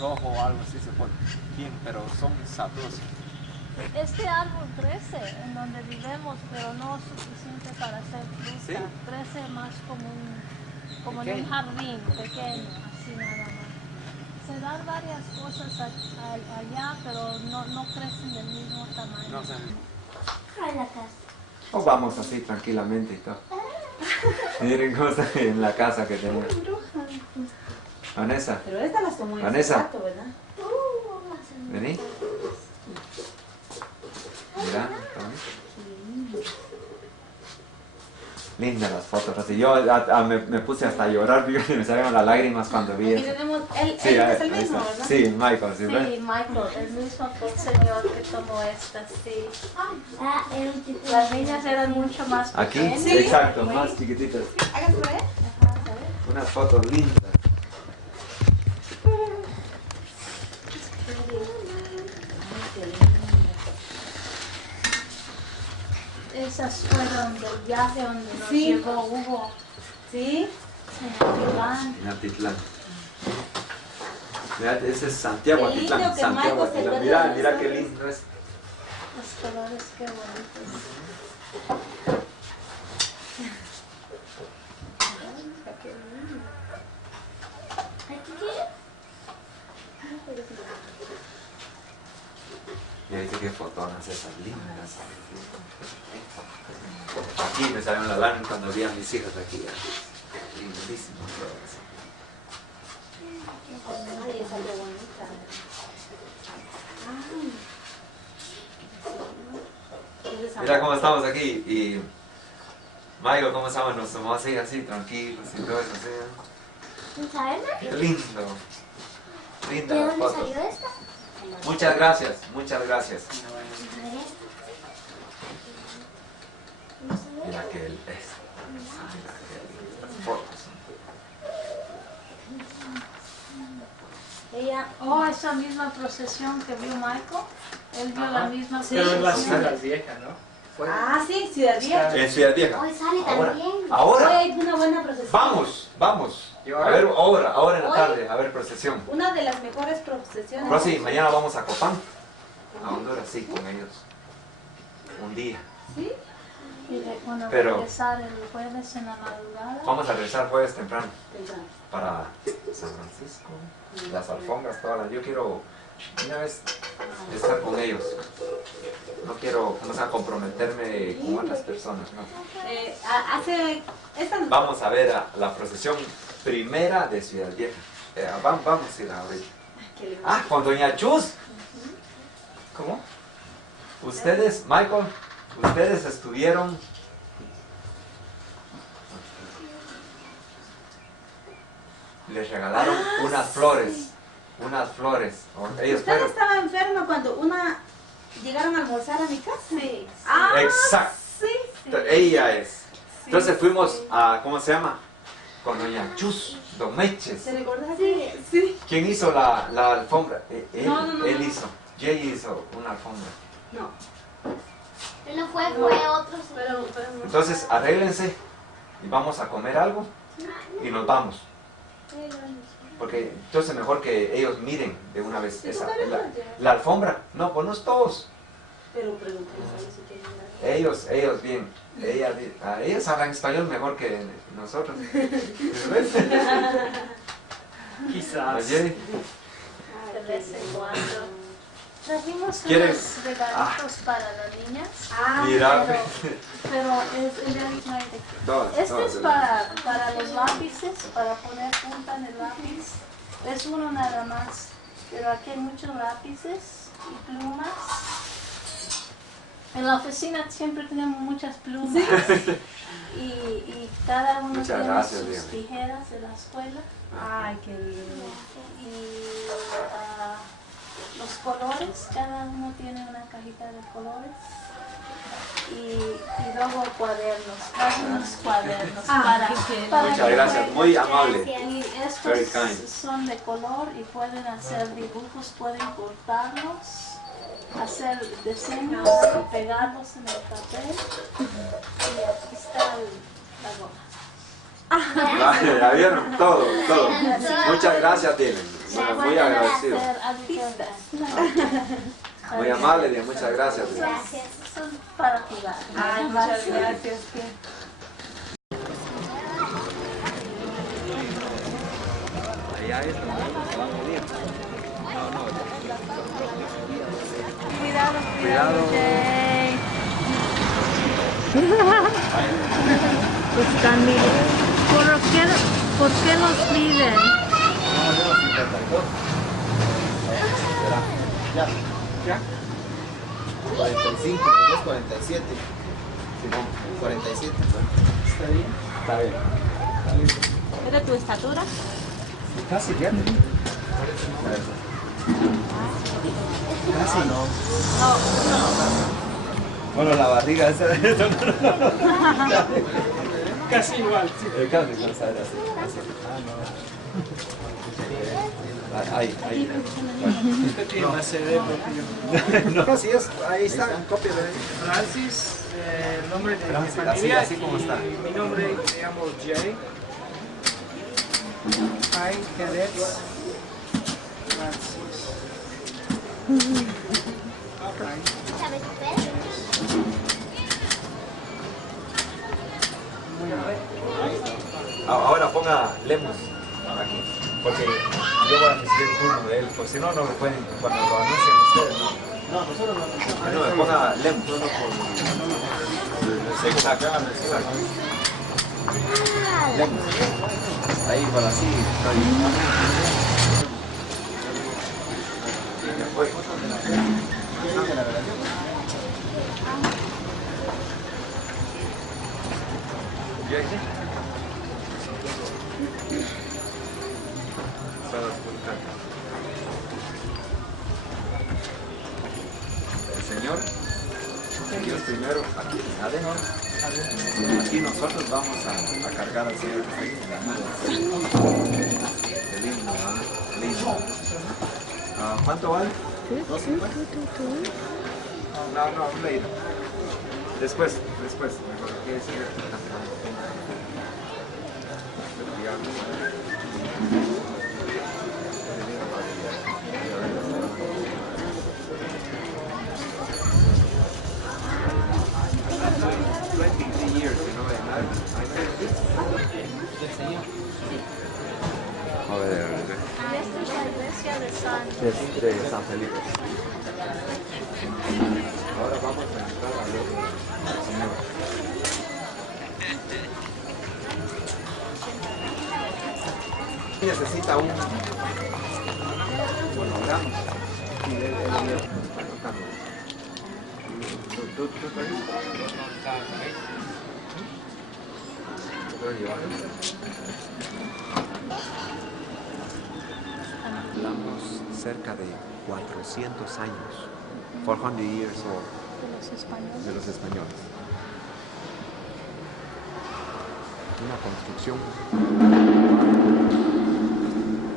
rojo o algo así se pone bien, pero son sabrosos. Este árbol crece en donde vivimos, pero no es suficiente para hacer fruta. ¿Sí? Crece más como en Pequeño. un jardín pequeño, así nada más. Se dan varias cosas allá, pero no crecen del mismo tamaño. No sé. A la casa. O vamos así tranquilamente y todo. Miren cómo está en la casa que tenemos. Vanessa, Pero esta las tomó en Vanessa. ese rato, ¿verdad? vení. Mira, lindas las fotos, así yo me puse hasta a llorar, me salieron las lágrimas cuando vi Aquí eso. tenemos, él Sí, es el ahí mismo, está. ¿verdad? Sí, Michael, ¿sí Sí, ves? Michael, el mismo señor que tomó esta, sí. Ah, era un tipo. Las niñas eran mucho más Aquí, pequeñas. Sí. exacto, más chiquititas. Hágase por ahí. Ajá, ¿sabes? Unas fotos lindas. Esas fueron del viaje donde nos Sí. llevó Hugo Sí. en Atitlán. En Atitlán. Mira, ese es Santiago Qué lindo Atitlán. que Santiago Michael se Atitlán. acuerde Mira, de mira eso. qué lindo es. Los colores, qué bonitos. Y ahí qué fotonas esas lindas. Aquí me salieron las lágrimas cuando vi a mis hijas aquí. Lindísimo todo eso. Ay, esa qué bonita. Ay. Mira cómo estamos aquí y Michael, cómo estamos, nos tomamos así, tranquilos y todo eso así. ¿Sabes? Qué lindo. ¿De Lindas las dónde fotos. salió esta? Muchas gracias, muchas gracias. Mira que él es. Mira qué lindas fotos. Ella, Oh, esa misma procesión que vio Michael, él vio la misma Sí, Pero en la procesión. ciudad vieja, ¿no? Fue. sí, Ciudad Vieja. En Ciudad Vieja. Hoy sale Ahora, también. Hoy ahora. hay una buena procesión. Vamos. ¿Y A ahora? ver, ahora en la Hoy. tarde, a ver procesión. Una de las mejores procesiones. Pero sí, mañana vamos a Copán, a Honduras, sí, con ellos. Un día. ¿Sí? Y bueno, Pero- regresar el jueves en la madrugada. Vamos a regresar jueves temprano Temprano. para San Francisco, las alfombras, todas las. Yo quiero una vez estar con ellos. No quiero, vamos a comprometerme con otras personas, ¿no? Vamos a ver a la procesión primera de Ciudad Vieja. Vamos a ir ahorita. Qué lindo. Ah, con Doña Chus. ¿Cómo? Ustedes, Michael, ustedes estuvieron. Les regalaron unas flores. Unas flores. Ellos ¿Usted fueron. estaba enferma cuando llegaron a almorzar a mi casa? Sí, Ah, Exacto. sí. Ella es. Entonces fuimos a, ¿cómo se llama? Con Doña Chus, Don Meches. ¿Se recuerda? Sí. Sí. ¿Quién hizo la alfombra? Él, No. él hizo. Jay hizo una alfombra. No. Él no fue otro. Pero Entonces arréglense y vamos a comer algo y nos vamos. Porque entonces mejor que ellos miren de una vez esa, la alfombra. No, pues no es todos. Pero pregúntale si quieren. Ellos bien. Ellos hablan español mejor que nosotros. Quizás. Oye, de vez en cuando. Trajimos ¿Quieres? unos regalitos para las niñas. mira. Pero es Todas, este todas, es ¿verdad? para los lápices, para poner punta en el lápiz. Es uno nada más. Pero aquí hay muchos lápices y plumas. En la oficina siempre tenemos muchas plumas. Y cada uno Muchas tiene gracias, sus Diana. tijeras de la escuela. Ay, qué lindo. Y los colores, cada uno tiene una cajita de colores. Y luego cuadernos, unos cuadernos para Muchas que gracias, jueguen. muy amable. Y Very estos kind. son de color y pueden hacer dibujos, pueden cortarlos, hacer diseños y pegarlos en el papel. Y aquí está la goma. Ya vieron, todo. Muchas gracias, tienen. Bueno, muy pueden agradecido. hacer adiciones. Muy amable, bien, muchas gracias. Gracias. Son para jugar. Ay, muchas gracias. Allá es donde se va a medir. No, no. Cuidado, Cuidado. Jay. Están ¿Por qué los miden? Ya. ¿Ya? 45, es 47. Simón, 47. ¿Está bien? Está bien. ¿Es de tu estatura? Casi, fíjate. Casi no. Bueno, la barriga esa. Casi igual, sí. Casi, no saber así. Ahí. Usted tiene más CD porque yo. No, sí es, ahí está, copia de ahí. Francis, el nombre de mi Francis, familia. así como está. Y mi nombre, me llamo Jay. Hi, cadets. Francis. ¿Sabes usted? Ahora ponga Lemus aquí, porque yo voy a recibir el turno de él, porque si no, no me pueden, cuando lo anuncien ustedes, no. No, nosotros no. No, me ponga Lemus. Exacto. Lemus. Ahí, para así, está bien. Ya fue. ¿Y aquí? El Señor, Dios primero, aquí adentro. Aquí nosotros vamos a cargar al Señor que está aquí en la mano. Qué lindo, ¿ah? Lindo. ¿Cuánto vale? No, later. Después, mejor que es Y esta es la iglesia de San. de San Felipe. Ahora vamos a entrar a ver al Señor. Necesita un monograma. Sí, él está tocando. ¿Tú estás listo? ¿Te puedo llevar? Hablamos cerca de 400 años, 400 years old, de los españoles. Una construcción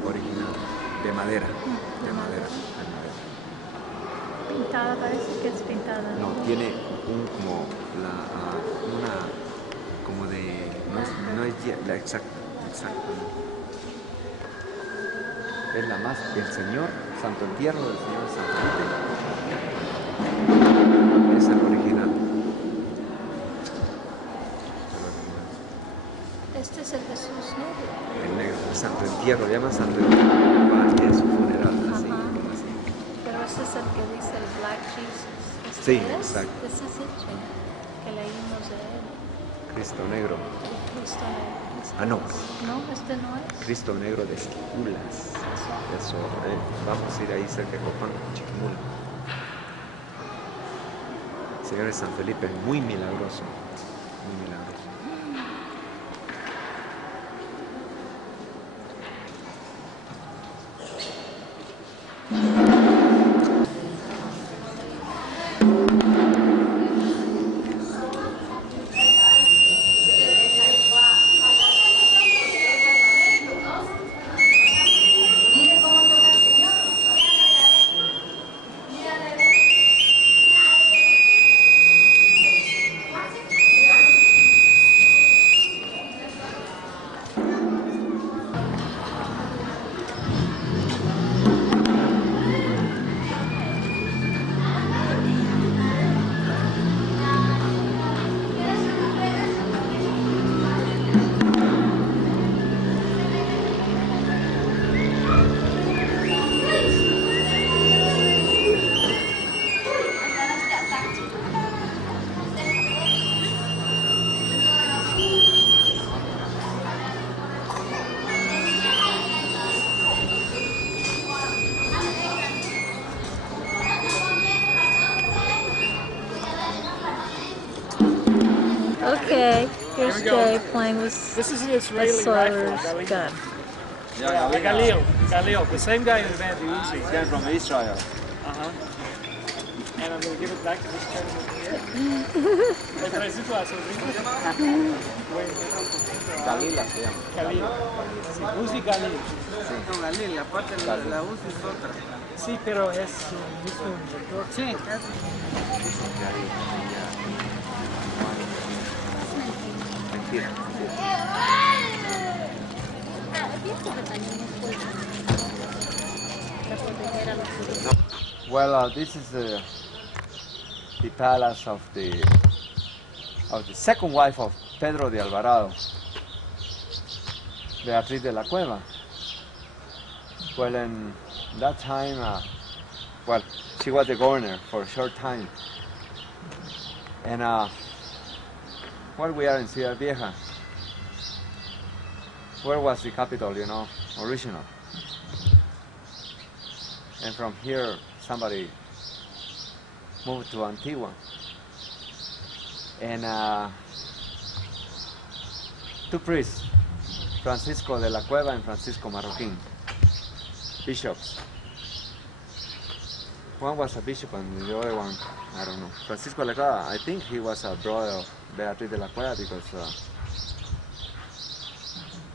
original, de madera. Pintada, parece que es pintada. No, tiene una, como de, no es la exacta. Es la más, el Señor, Santo Entierro del Señor San Felipe, es el original. Este es el Jesús negro. El negro, el Santo Entierro, llaman Santo Entierro, para que es su funeral, así. Pero este es el que dice el Black Jesus. ¿Este Sí, es? exacto. Este es el que leímos de él. Cristo negro. Cristo negro. No. No, este no es. Cristo negro de Esquipulas. Eso, vamos a ir ahí cerca de Copán, Chiquimula. Señor de San Felipe, muy milagroso. Muy milagroso. Okay, here's Jay playing with This is an the Israeli Sawyer's rifle, gun. Galil, the same guy who invented the Uzi. Came from Israel. And I'm going to give it back to this gentleman here. Le traes tu a sobrino? Galila se llama. Galil. Sí, Uzi Galil. No, Galil, la parte de la UCI es otra. Sí, pero es el mismo inventor. Sí, casi. Mentira. Well, this is the palace of the second wife of Pedro de Alvarado, Beatriz de la Cueva. Well, in that time, she was the governor for a short time. And we are in Ciudad Vieja. Where was the capital, original? And from here, somebody moved to Antigua. And two priests, Francisco de la Cueva and Francisco Marroquín, bishops. One was a bishop and the other one, I don't know. Francisco de la Cueva, I think he was a brother of Beatriz de la Cueva because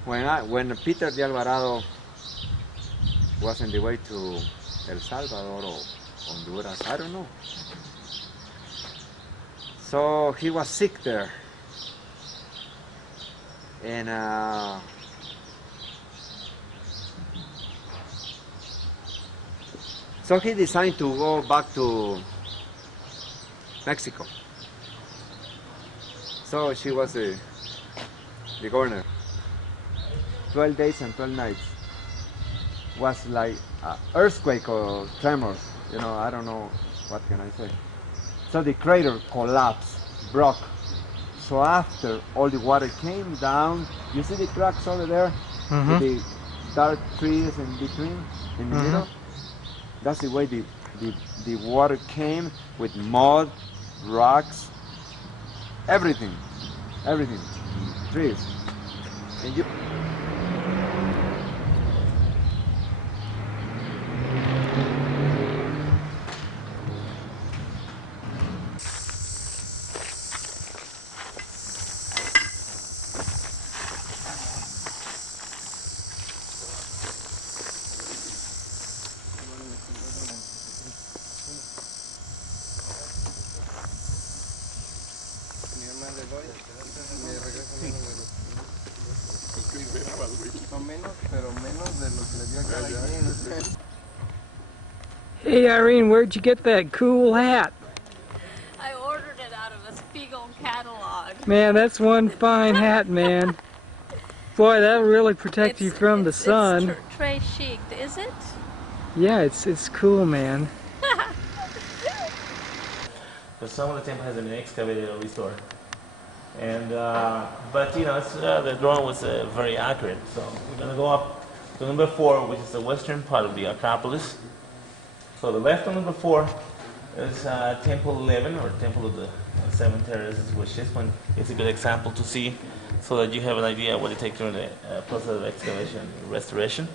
when Peter de Alvarado was on the way to El Salvador or Honduras, I don't know. So he was sick there. And so he decided to go back to Mexico. So she was the governor. 12 days and 12 nights. Was like earthquake or tremors, I don't know, what can I say. So the crater collapsed, broke. So after all the water came down, you see the cracks over there? With the dark trees in between, in the middle? That's the way the water came with mud, rocks, everything, trees. And you... Hey Irene, where'd you get that cool hat? I ordered it out of a Spiegel catalog. Man, that's one fine hat, man. Boy, that'll really protect you from the sun. It's très chic, is it? Yeah, it's cool, man. But some of the temple hasn't been excavated or restored. And but the drawing was very accurate. So we're gonna go up to number 4, which is the western part of the Acropolis. So the left on number 4 is Temple 11, or Temple of the Seven Terraces, which this one is a good example to see, so that you have an idea what it takes during the process of excavation and restoration.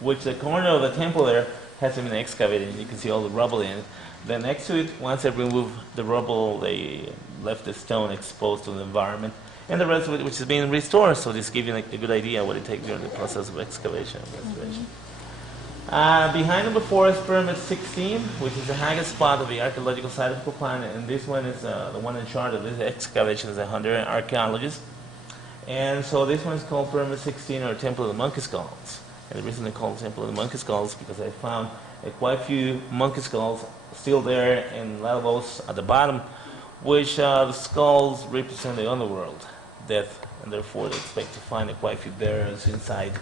Which the corner of the temple there hasn't been excavated, and you can see all the rubble in it. Then next to it, once they removed the rubble, they left the stone exposed to the environment, and the rest of it, which is being restored. So this gives you a good idea what it takes during the process of excavation and restoration. Behind number 4 is Pyramid 16, which is the highest spot of the archaeological site of Copan, and this one is the one in charge of this excavation is a Honduran archaeologist. And so this one is called Pyramid 16, or Temple of the Monkey Skulls. And the reason they call it Temple of the Monkey Skulls because I found quite a few monkey skulls still there in lavabos at the bottom, which the skulls represent the underworld, death, and therefore they expect to find quite a few burials inside,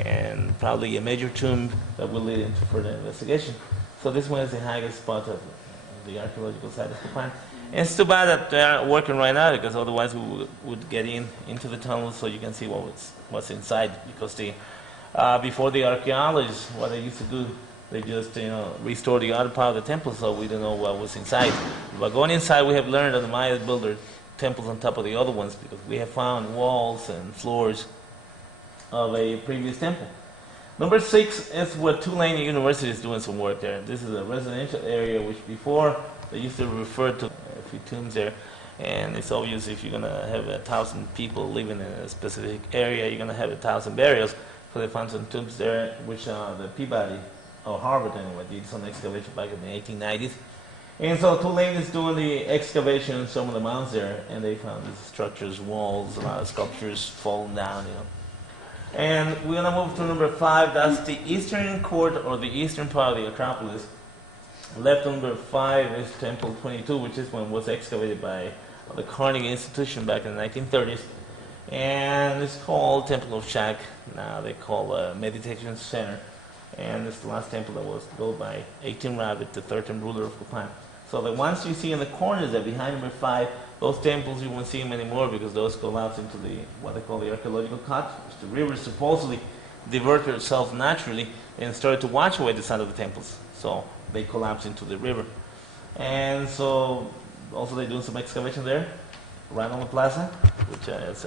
and probably a major tomb that will lead into further investigation. So this one is the highest spot of the archaeological site of Copan. And it's too bad that they aren't working right now, because otherwise we would get into the tunnel so you can see what's inside. Because before the archaeologists, what they used to do, they just restore the outer part of the temple, so we don't know what was inside. But going inside, we have learned that the Maya builder temples on top of the other ones because we have found walls and floors of a previous temple. Number 6 is where Tulane University is doing some work there. This is a residential area which before they used to refer to a few tombs there. And it's obvious if you're going to have 1,000 people living in a specific area, you're going to have 1,000 burials. So they found some tombs there, which the Peabody, or Harvard anyway, did some excavation back in the 1890s. And so Tulane is doing the excavation in some of the mounds there, and they found these structures, walls, a lot of sculptures falling down, you know. And we're going to move to number 5. That's the eastern court, or the eastern part of the Acropolis. Left number 5 is Temple 22, which is one was excavated by the Carnegie Institution back in the 1930s. And it's called Temple of Shak. Now they call a meditation center. And it's the last temple that was built by 18 Rabbit, the 13th ruler of Copan. So the ones you see in the corners there behind number 5, those temples you won't see them anymore because those collapse into the what they call the archaeological cut, which the river supposedly diverted itself naturally and started to wash away the side of the temples. So they collapse into the river. And so also they're doing some excavation there, right on the plaza, which is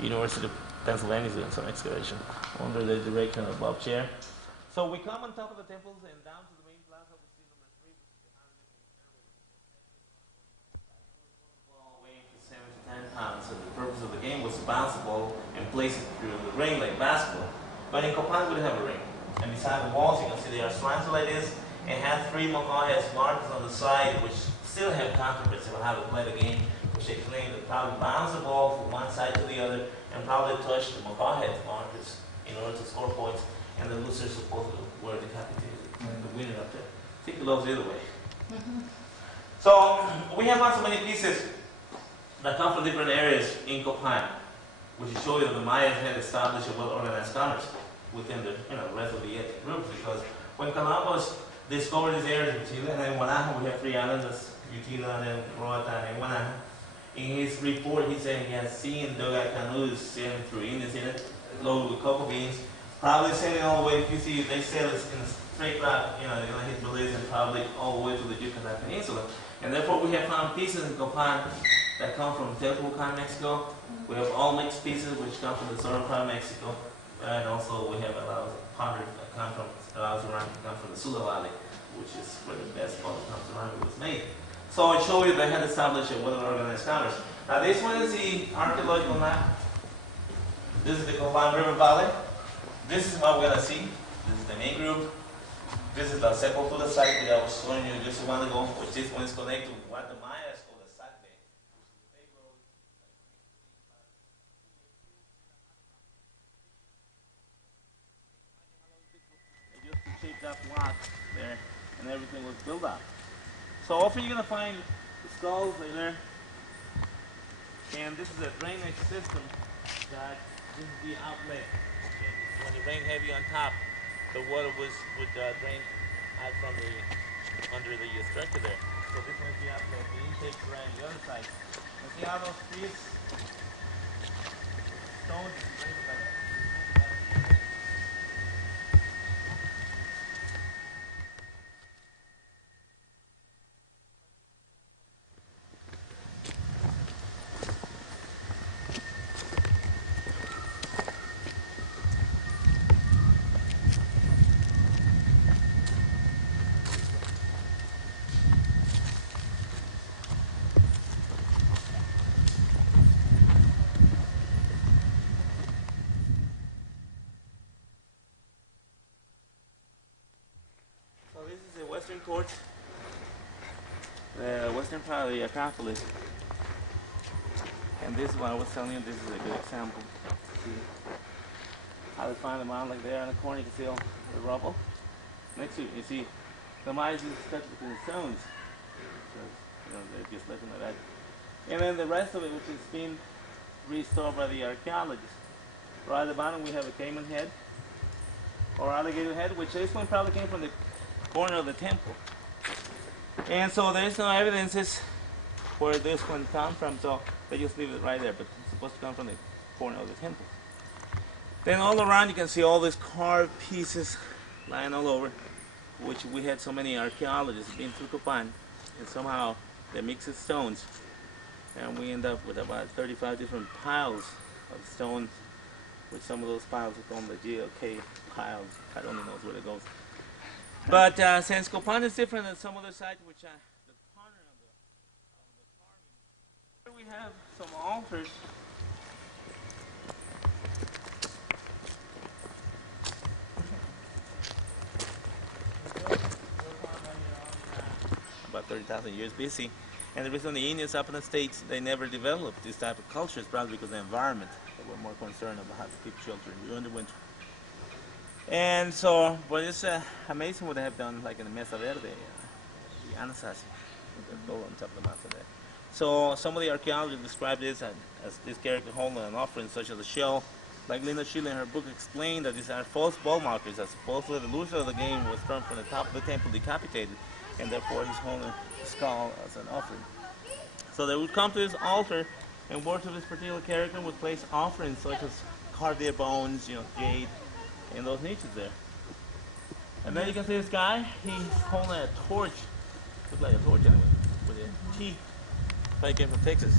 University of Pennsylvania is doing some excavation under the direction of Bob Chair. So we come on top of the temples and down to the main plaza. We see number 3, which is the ball weighing 7 to 10 pounds. So the purpose of the game was to bounce the ball and place it through the ring like basketball. But in Copan we didn't have a ring. And beside the walls, you can see there are slanted like this, and have 3 macaw heads markers on the side, which still have controversy on how to play the game, which they claim that probably bounce the ball from one side to the other and probably touch the macaw head markers in order to score points, and the loser is supposed to wear decapitated, and the winner up there. I think it goes the other way. So we have found so many pieces that come from different areas in Copan, which show you that the Mayas had established a well-organized commerce within the rest of the ethnic groups, because when Columbus discovered these areas of Chile, and then Guanaja, we have 3 islands, that's Utila, and then Roatan, and Guanaja. In his report, he said he has seen dugout canoes sailing through Indians in it, loaded with cocoa beans, probably sailing all the way. If you see, they sail in a straight route, you're going to hit Belize and probably all the way to the Yucatan Peninsula. And therefore, we have found pieces in Copan that come from Teotihuacan, Mexico. We have all mixed pieces which come from the southern part of Mexico, and also we have a lot of pottery that come from the Sula Valley, which is where the best part of ceramic was made. So I show you they had established a well-organized commerce. Now this one is the archaeological map. This is the Copan River Valley. This is what we're going to see. This is the main group. This is the Sepultura site that I was showing you just a while ago, which this one is connected to what the Mayas called the Sacbe. They used to shape up rocks there, and everything was built up. So often you're going to find the skulls right there. And this is a drainage system that this is the outlet. Okay. When it rained heavy on top, the water would drain out from under the structure there. So this one's the outlet. The intake right on the other side. And see how those trees, stones, western court, the western part of the Acropolis. And this is what I was telling you, this is a good example. See how they find the mound like there in the corner, you can see all the rubble. Next to it, you see the Mayas is stuck between the stones. So, they're just left like that. And then the rest of it, which is being restored by the archaeologists. Right at the bottom, we have a caiman head, or alligator head, which this one probably came from the corner of the temple. And so there's no evidences where this one comes from, so they just leave it right there, but it's supposed to come from the corner of the temple. Then all around you can see all these carved pieces lying all over, which we had so many archaeologists been through Copan, and somehow they mix the stones And we end up with about 35 different piles of stones, which some of those piles are called the GLK piles. I don't even know where it goes. But since Copan is different than some other sites, which the pattern on the carving, here we have some altars. About 30,000 years BC. And the reason the Indians up in the States, they never developed this type of culture is probably because of the environment. They were more concerned about how to keep shelter during the winter. And so, but it's amazing what they have done, like in the Mesa Verde, the Anasazi, the gold on top of the mountain there. So some of the archaeologists describe this as this character holding an offering such as a shell. Like Linda Sheila in her book explained that these are false ball markers, that supposedly the loser of the game was thrown from the top of the temple decapitated, and therefore he's holding a skull as an offering. So they would come to this altar and worship this particular character and would place offerings such as carved deer bones, jade, in those niches there. And then you can see this guy, he's holding a torch, looks like a torch anyway, with a teeth, like came from Texas.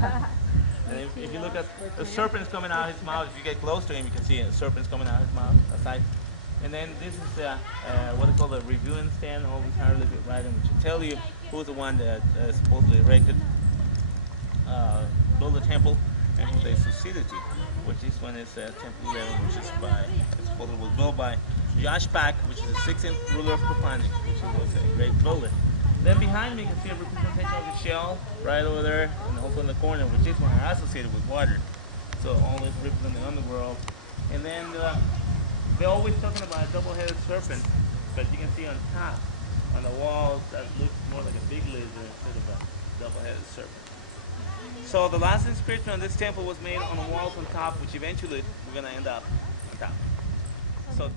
And if you look at the serpents coming out of his mouth, if you get close to him, you can see serpents coming out of his mouth, aside. And then this is what they call the reviewing stand, all these hieroglyphic writing, which will tell you who's the one that supposedly erected, built the temple, and who they succeeded to. Which this one is Temple 11, which is supposedly was built by Yashpak, which is the 16th ruler of Copan, which was a great builder. Then behind me you can see a representation of the shell right over there, and also in the corner, which is one associated with water. So all this represents the underworld. And then they're always talking about a double-headed serpent, but you can see on top, on the walls, that looks more like a big lizard instead of a double-headed serpent. So the last inscription on this temple was made on the walls on top, which eventually we're going to end up on top. So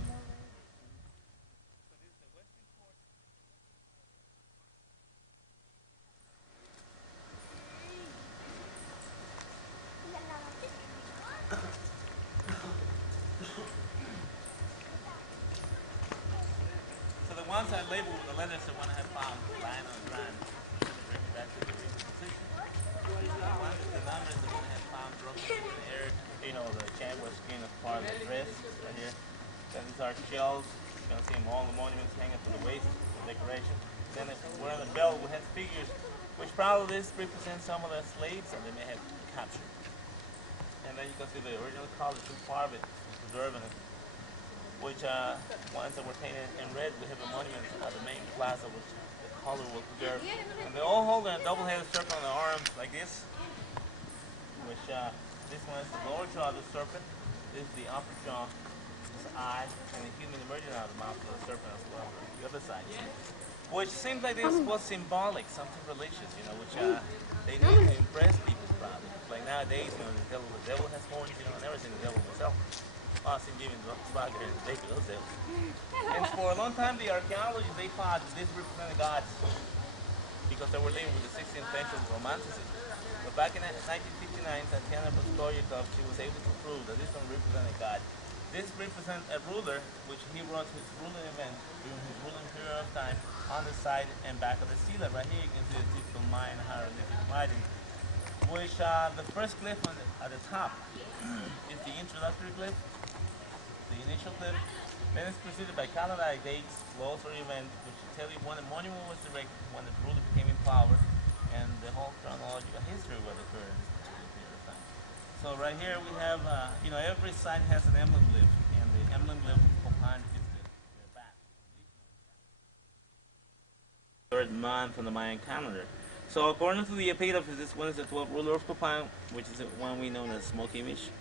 the ones I labeled with the letters the one I have found, line on line, that's the position. The ones with the numbers the one I have found broken in the air, the chamber skin is part of the dress right here. Then these are shells. You can see them all the monuments hanging from the waist, the decoration. Then we're on the belt, we have figures, which probably this represents some of the slaves that they may have captured. And then you can see the original color, too far of it, preserving it. Which ones that were painted in red, we have a monument at the main plaza, which the color was preserved. And they all hold a double-headed serpent on their arms like this, which this one is the lower jaw of the serpent, this is the upper jaw, this eye, and the human emerging out of the mouth of the serpent as well, the other side. Which seems like this was symbolic, something religious, which they need to impress people probably. Like nowadays, the devil has horns, I've never seen the devil myself. Austin Jimmy Swagger and David those devils. And for a long time, the archaeologists, they thought this represented gods because they were living with the 16th century romanticism. But back in 1959, Tatiana Storyakov, she was able to prove that this don't represent a god. This represents a ruler, which he wrote his ruling event during his ruling period of time on the side and back of the stela. Right here, you can see the typical Mayan hieroglyphic writing, which the first glyph at the top is the introductory glyph, the initial glyph. Then it's preceded by calendar dates, laws or events, which tell you when the monument was erected, when the ruler became in power, and the whole chronological history of what occurred in this particular period of time. So right here we have, every site has an emblem glyph, and the emblem glyph of Copan is the bat. Third month on the Mayan calendar. So according to the epitaph, this one is the 12th ruler of Copan, which is the one we know as Smoke Image.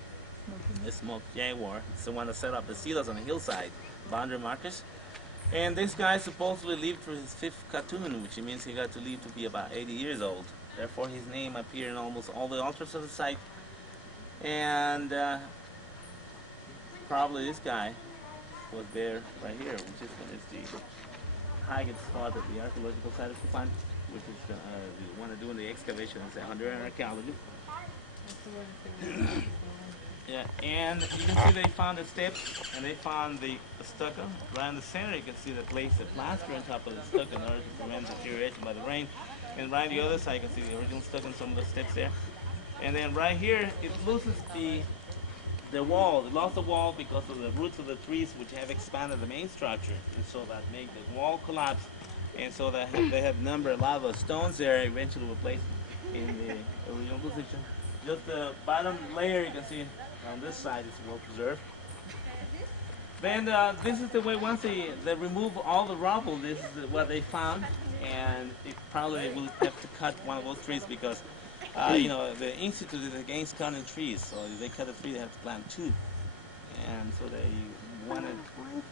The Smoke Jaguar. It's the one that set up the seals on the hillside, boundary markers. And this guy supposedly lived through his 5th Katun, which means he got to live to be about 80 years old. Therefore his name appeared in almost all the altars of the site. And probably this guy was there right here, which is the highest spot of the archaeological site of Copan, which is the one to do in the excavation. It's a Honduran archaeology. Yeah, and you can see they found the steps and they found the stucco. Right in the center you can see they placed the plaster on top of the stucco in order to prevent deterioration by the rain. And right on the other side, you can see the original stuck in some of the steps there. And then right here, it loses the wall. It lost the wall because of the roots of the trees, which have expanded the main structure, and so that made the wall collapse. And so that they have numbered a lot of stones there. Eventually, were placed in the original position. Just the bottom layer, you can see on this side is well preserved. Then this is the way, once they remove all the rubble, this is what they found, and it probably will have to cut one of those trees because, you know, the institute is against cutting trees, so if they cut a tree, they have to plant two. And so they want to,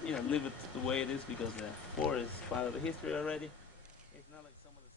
you know, leave it the way it is because the forest is part of the history already. It's not like some of the